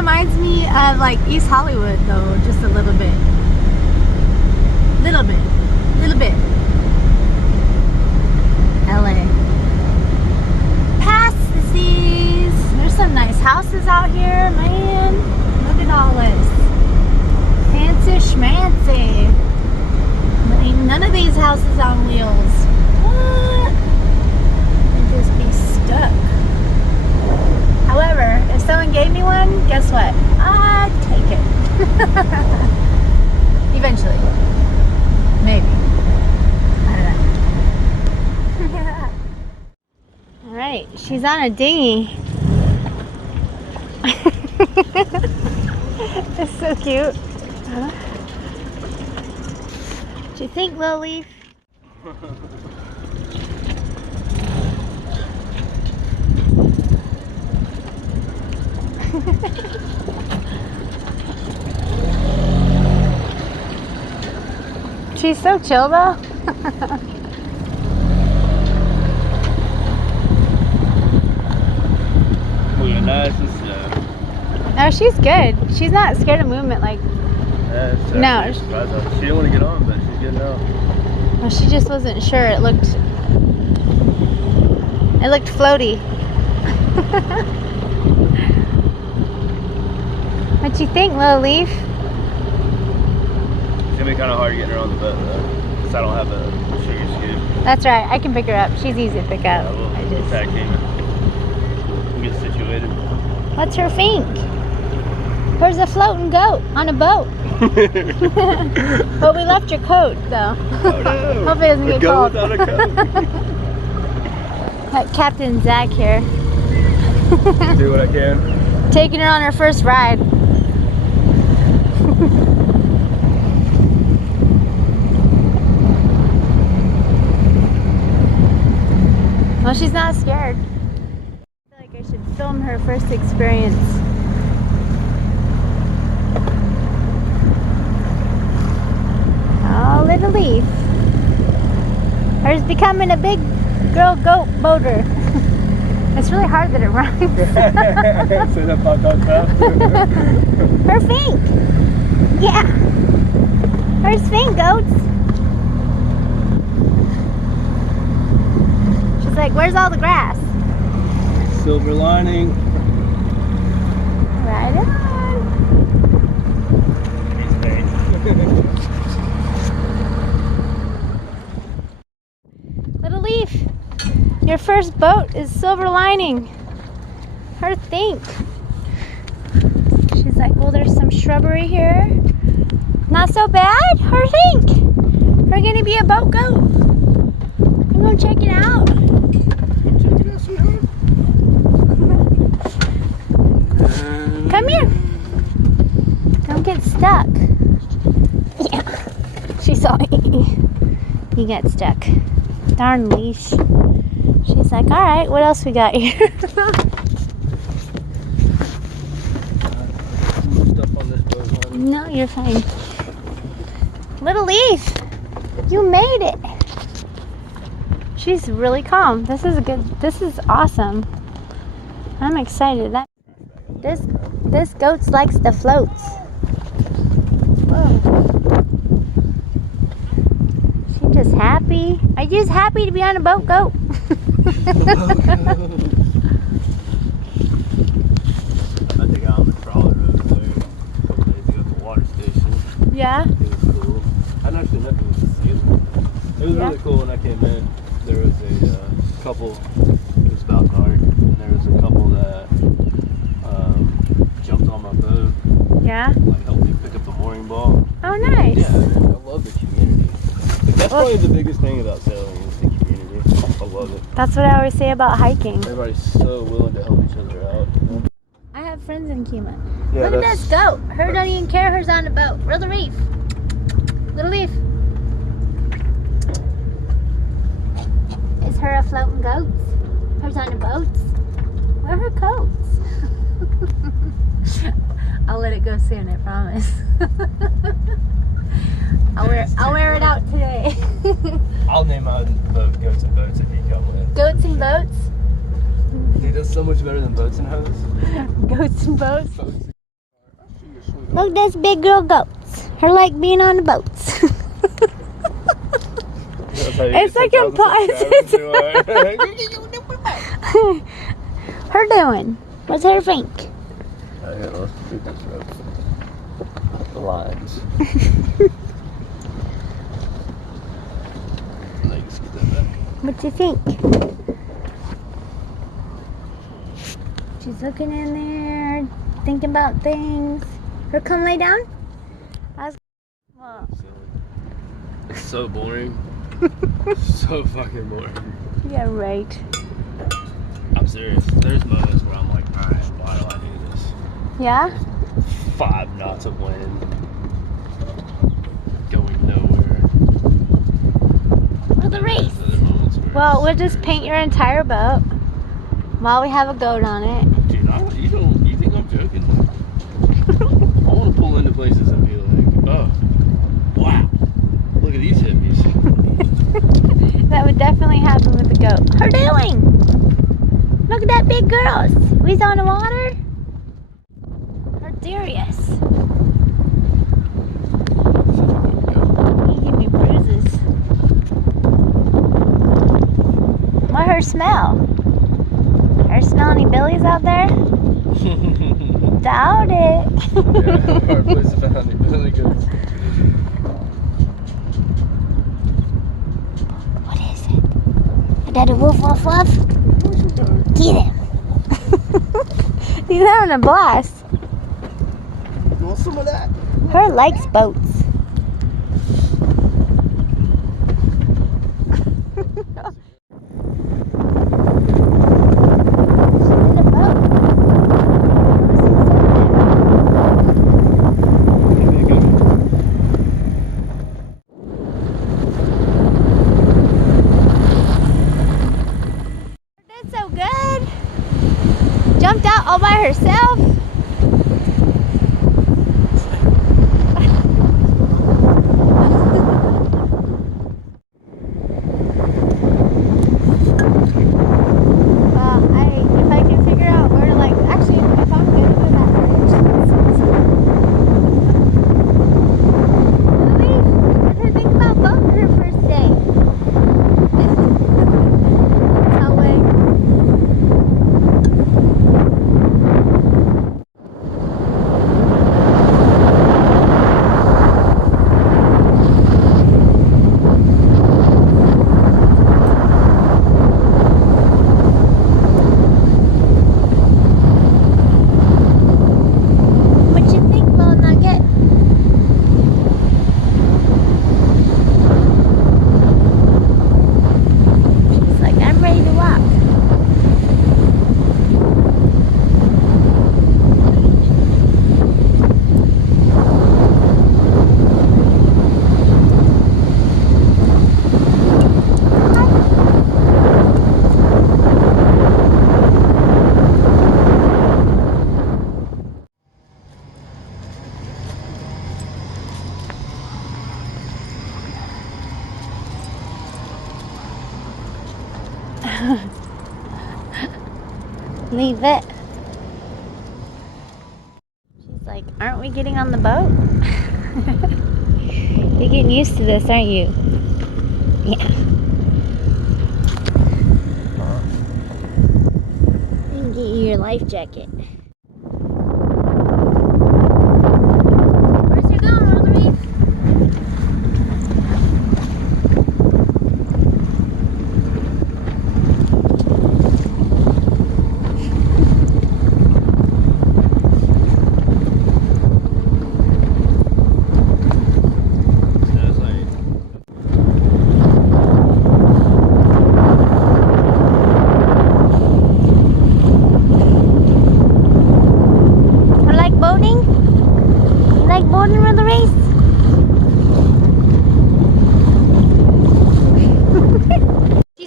reminds me of like East Hollywood though, just a little bit. Little bit. LA. Past the seas. There's some nice houses out here, man. Look at all this. Fancy schmancy. But ain't none of these houses on wheels. What? I'd just be stuck. However, if someone gave me one, guess what? I'd take it. Eventually. Maybe. I don't know. Alright, she's on a dinghy. It's so cute. What do you think, Lil Leaf? She's so chill though. Moving nice and slow. No, she's good. She's not scared of movement like. No. She didn't want to get on, but she's getting out. Well, she just wasn't sure. It looked floaty. What you think, Lil Leaf? It's gonna be kind of hard getting her on the boat though, because I don't have a sugar scoop. That's right. I can pick her up. She's easy to pick up. Yeah, we'll tag team it. We'll get situated. What's her think? There's a floating goat on a boat. But we left your coat though. Oh no! Hopefully it doesn't get cold. Without a coat. Like Captain Zach here. Do what I can. Taking her on her first ride. Well, she's not scared. I feel like I should film her first experience. Oh, Little Leaf. Her's becoming a big girl goat boater. It's really hard that it rhymes. Her fink. Yeah. Her's fink, goats. She's like, where's all the grass? Silver lining. Right on. Little Leaf, your first boat is silver lining. Her think. She's like, well, there's some shrubbery here. Not so bad. Her think. We're gonna be a boat goat. I'm gonna check it out. Check it out, sweetheart. Come here. Don't get stuck. Yeah. She saw me. You got stuck. Darn leash. She's like, all right, what else we got here? No, you're fine. Little Leaf, you made it. She's really calm. This is awesome. I'm excited. This goat likes the floats. Whoa. She's just happy. Are you just happy to be on a boat, goat? I think I on the trawler over there a couple days ago at the water station. Yeah. It was cool. I actually met them with the seal. It was really cool when I came in. There was a couple, it was about dark, and there was a couple that jumped on my boat. Yeah? Like helped me pick up the mooring ball. Oh, nice. Yeah, I love the community. That's probably the biggest thing about sailing is the community. I love it. That's what I always say about hiking. Everybody's so willing to help each other out. I have friends in Kima. Yeah, look at this goat. Her don't even care who's on the boat. Little Leaf. Little Leaf. Is her a floating goat? Her's on the boats. Where are her coats? I'll let it go soon, I promise. I'll wear it out today. I'll name my boat Goats and Boats if you come with. Goats and boats? Dude, that's so much better than boats and hoes. Goats and boats? Boats. Look, this big girl goats. Her like being on the boats. It's like impossible. Her doing. What's her think? Alright, let's do this road. The lines. What you think? She's looking in there, thinking about things. Her come lay down? Well, it's so boring. So fucking boring. yeah, right. I'm serious. There's moments where I'm like, alright, why do I do this? Yeah? 5 knots of wind. Going nowhere. For the race. Well, we'll just paint your entire boat while we have a goat on it. Dude, you think I'm joking? I want to pull into places and be like, oh, wow, look at these hippies. That would definitely happen with the goat. Her doing? Look at that big girl. We's on the water. Her serious. You give me bruises. What her smell? Her smell any billies out there? Doubt it. Yeah, our place found any billy goats. What is it? Is that a woof woof woof? Get him. He's having a blast. You want some of that? Her likes boats. Jumped out all by herself. If I can figure out where to actually, if I'm good with that bridge. What do you think about boating her first day? How leave it. She's like, aren't we getting on the boat? You're getting used to this, aren't you? Yeah. You can get you your life jacket. Where's you going, Rosalie?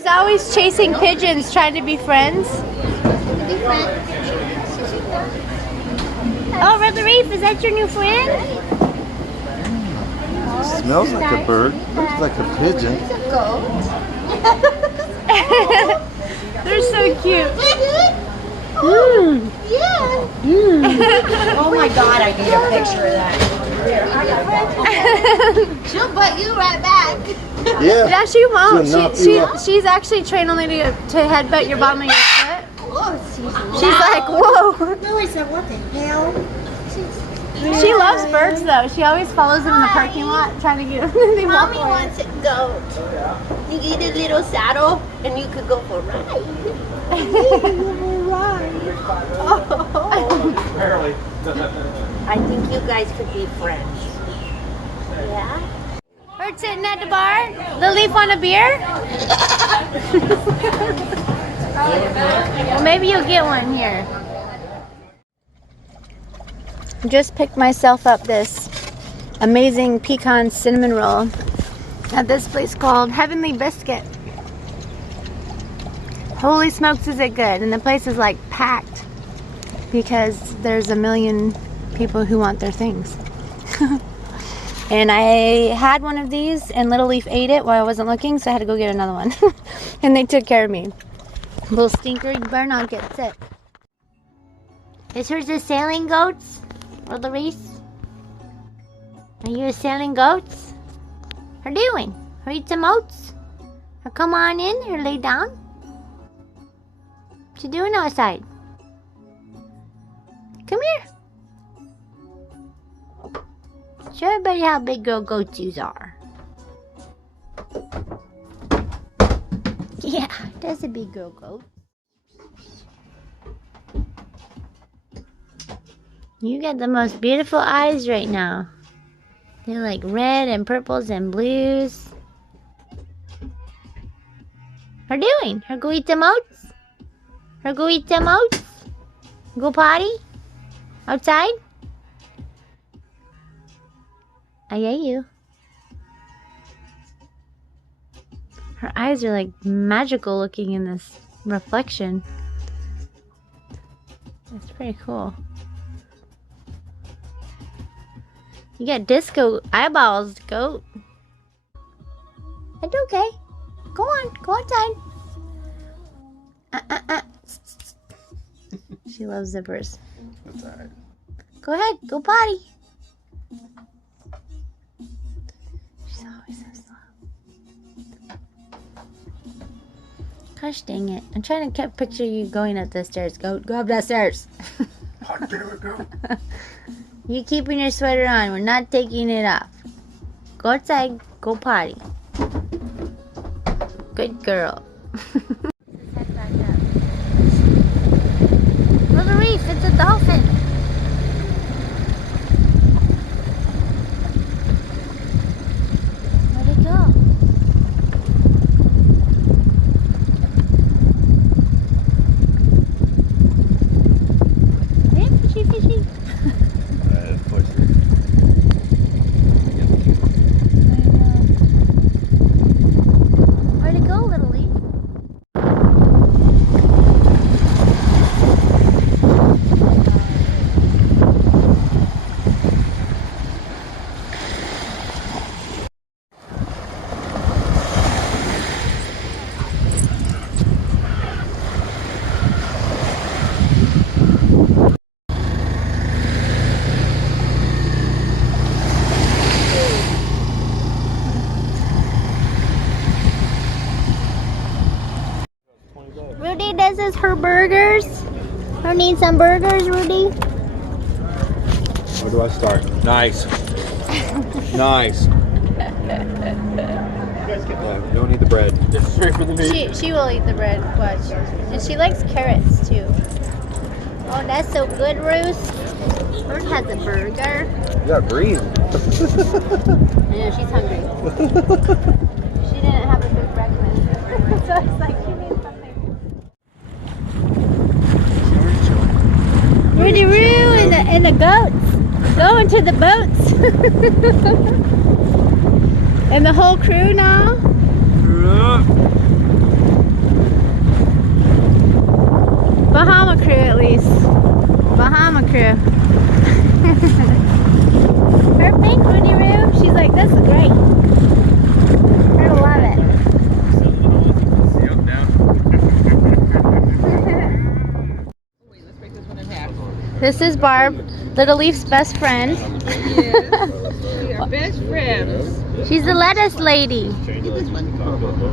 Always chasing pigeons, trying to be friends. Oh, Brother Reef, is that your new friend? Smells like a bird. Looks like a pigeon. They're so cute. Yeah. Oh my God, I need a picture of that. Here, I got She'll butt you right back. Yeah. Yeah, she won't. She'll knock you off. She's actually trained only to headbutt your bottom of your foot. Oh, She's like, whoa. Lily said, what the hell? She loves birds though. She always follows them in the parking lot trying to get them. They walk Mommy away. wants a goat. You get a little saddle and you could go for a ride. Barely. I think you guys could be friends. Yeah? We're sitting at the bar. Lily, want a beer? Well, maybe you'll get one here. Just picked myself up this amazing pecan cinnamon roll at this place called Heavenly Biscuit. Holy smokes, is it good? And the place is like packed because there's a million people who want their things. And I had one of these and Little Leaf ate it while I wasn't looking, so I had to go get another one. And they took care of me. Little stinker, you better not get sick. Is hers the sailing goats? Or the race? Are you a sailing goats? How doing? Or eat some oats? Or come on in or lay down? What you doing outside? Come here. Show everybody how big girl goats yous are. Yeah, that's a big girl goat. You got the most beautiful eyes right now. They're like red and purples and blues. Her doing? Her go eat them oats? Her go eat them oats? Go potty? Outside? I get you. Her eyes are like magical looking in this reflection. It's pretty cool. You got disco eyeballs, goat. It's okay. Go on, go outside. She loves zippers. That's alright. Go ahead, go potty. She's always so slow. Gosh dang it. I'm trying to picture you going up the stairs. Go up that stairs. How dare it go? You keeping your sweater on. We're not taking it off. Go outside. Go potty. Good girl. Little Reef, it's a dolphin. Where'd it go? Hey, fishy, fishy. Where'd it go, Little Leaf? Rudy, this is her burgers. Her need some burgers, Rudy. Where do I start? Nice. Nice. Yeah, you don't need the bread. Just straight for the meat. She will eat the bread, watch. And she likes carrots too. Oh, that's so good, Ruth. Hers has a burger. Yeah, breathe. I know, she's hungry. She didn't have a good breakfast. So it's like, she needs something. Rudy Roo and the goats. Going to the boats. And the whole crew now. Bahama crew at least. Bahama crew. Her pink Rudy Roo, she's like, this is great. I love it. This is Barb, Little Leaf's best friend. We are best friends. She's the lettuce lady.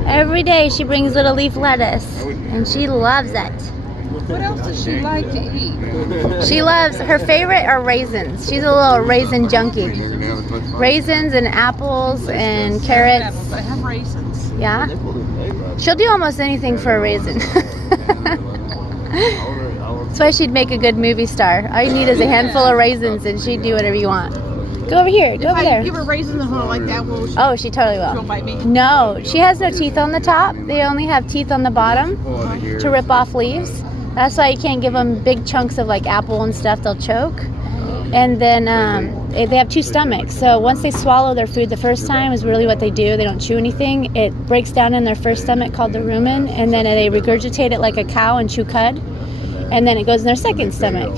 Every day she brings Little Leaf lettuce, and she loves it. What else does she like to eat? She loves, her favorite are raisins. She's a little raisin junkie. Raisins and apples and carrots. I have raisins. Yeah? She'll do almost anything for a raisin. That's why she'd make a good movie star. All you need is a handful of raisins and she'd do whatever you want. Go over here. Go over If I there. give her raisins and like that, will she? Oh, she totally She'll will. bite me. No, she has no teeth on the top. They only have teeth on the bottom to rip off leaves. That's why you can't give them big chunks of like apple and stuff. They'll choke. And then they have two stomachs. So once they swallow their food the first time is really what they do. They don't chew anything. It breaks down in their first stomach called the rumen. And then they regurgitate it like a cow and chew cud. And then it goes in their second stomach.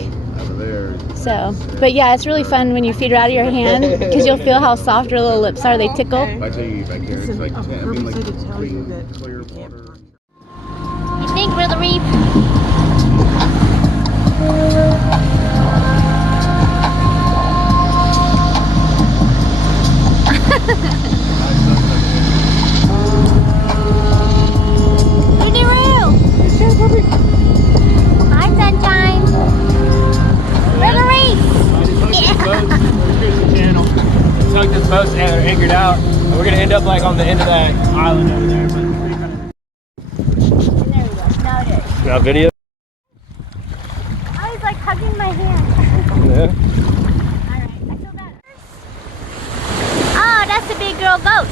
So, but yeah, it's really fun when you feed her out of your hand because you'll feel how soft her little lips are. They tickle. If I tell you back here, it's like, I mean, like clear water. You think, Little Reef? Hi, Sunshine. Little Reef. Let's hook this boat and they're anchored out. And we're gonna end up like on the end of that island over there. And there we go. Now it is. Now video? Oh, he's like hugging my hand. Yeah. Alright, I feel better. Oh, that's a big girl goat.